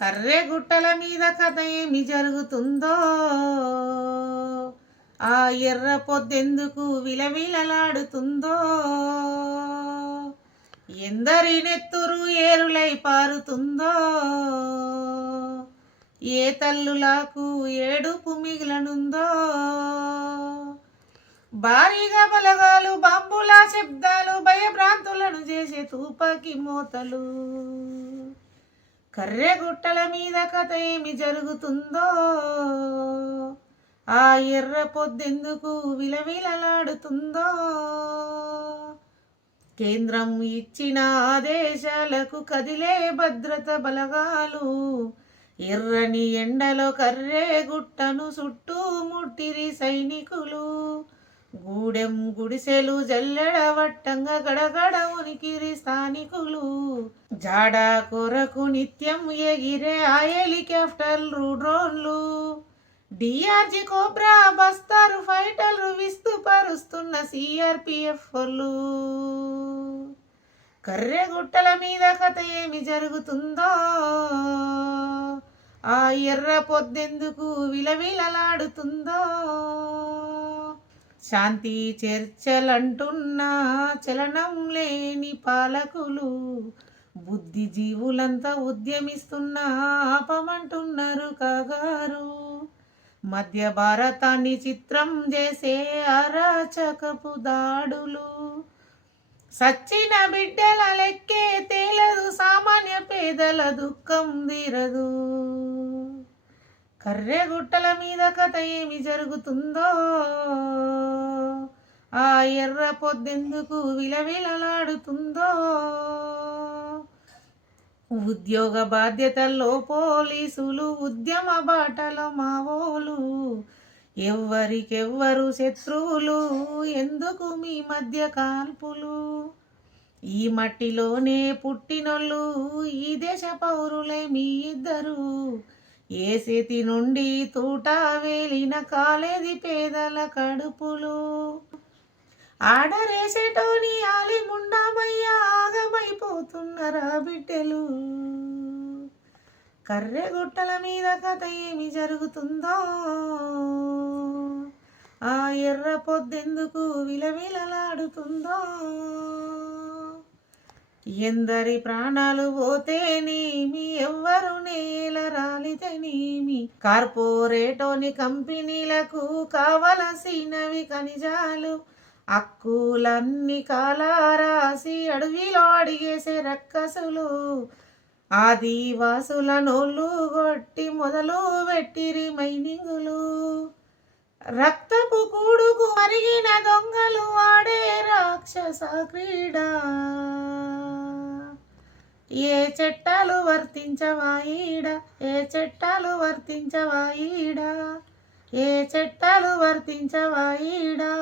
కర్రె గుట్టల మీద కథ ఏమి జరుగుతుందో, ఆ ఎర్ర పొద్దెందుకు విలవిలలాడుతుందో, ఎందరి నెత్తురు ఏరులై పారుతుందో, ఏ తల్లులకు ఏడుపు మిగిలనుందో, భారీగా బలగాలు బాంబుల శబ్దాలు భయభ్రాంతులను చేసే తుపాకీ మోతలు. కర్రె గుట్టల మీద కథ ఏమి జరుగుతుందో, ఆ ఎర్ర పొద్దెందుకు విలవిలలాడుతుందో, కేంద్రం ఇచ్చిన ఆదేశాలకు కదిలే భద్రత బలగాలు ఎర్రని ఎండలో కర్రె గుట్టను చుట్టుముట్టిరి సైనికులు. గూడెం గుడిసెలు జల్లెడ వట్టంగా గడగడ ఉనికిరి స్థానికులు. జాడ కొరకు నిత్యం ఎగిరే ఆ హెలికాప్టర్లు డ్రోన్లు, డిఆర్జీ కోబ్రా బస్తారు ఫైటర్లు విస్తుపరుస్తున్న సిఆర్పిఎఫ్ వాళ్ళు. కర్రె గుట్టల మీద కథ ఏమి జరుగుతుందో, ఆ ఎర్ర పొద్దెందుకు విలవిలలాడుతుందో, శాంతి చర్చలంటున్నా చలనం లేని పాలకులు, బుద్ధిజీవులంతా ఉద్యమిస్తున్నా ఆపమంటున్నారు కాగారు. మధ్య భారతాన్ని చిత్రం చేసే అరాచకపు దాడులు, సచ్చిన బిడ్డల లెక్కే తేలదు, సామాన్య పేదల దుఃఖం తీరదు. కర్రె గుట్టల మీద కథ ఏమి జరుగుతుందో, ఆ ఎర్ర పొద్దెందుకు విలవిలలాడుతుందో, ఉద్యోగ బాధ్యతల్లో పోలీసులు ఉద్యమ బాటలో మావోలు, ఎవ్వరికెవ్వరు శత్రువులు, ఎందుకు మీ మధ్య కాల్పులు. ఈ మట్టిలోనే పుట్టినోళ్ళు ఈ దేశ పౌరులే మీ ఇద్దరు, ఏ చేతి నుండి తూట వేలిన కాలేది పేదల కడుపులు. ఆడరేసేటోని ఆలిముండమయ్యా ఆగమైపోతున్నరా బిడ్డలు. కర్రె గుట్టల మీద కథ ఏమి జరుగుతుందో, ఆ ఎర్ర పొద్దెందుకు విలవిలలాడుతుందో, ఎందరి ప్రాణాలు పోతేనేమి ఎవ్వరు నేల రాలితేనేమి, కార్పొరేటోని కంపెనీలకు కావలసినవి ఖనిజాలు, హక్కులన్నీ కాలారాసి అడవిలో అడిగేసే రక్కసులు, ఆదివాసుల నోళ్ళు కొట్టి మొదలు పెట్టిరి మైనింగులు, రక్తపు కూడుకు మరిగిన దొంగలు ఆడే రాక్షస క్రీడ. ఏ చట్టాలు వర్తించవాయిడ, ఏ చట్టాలు వర్తించవాయిడ, ఏ చట్టాలు వర్తించవాయిడా.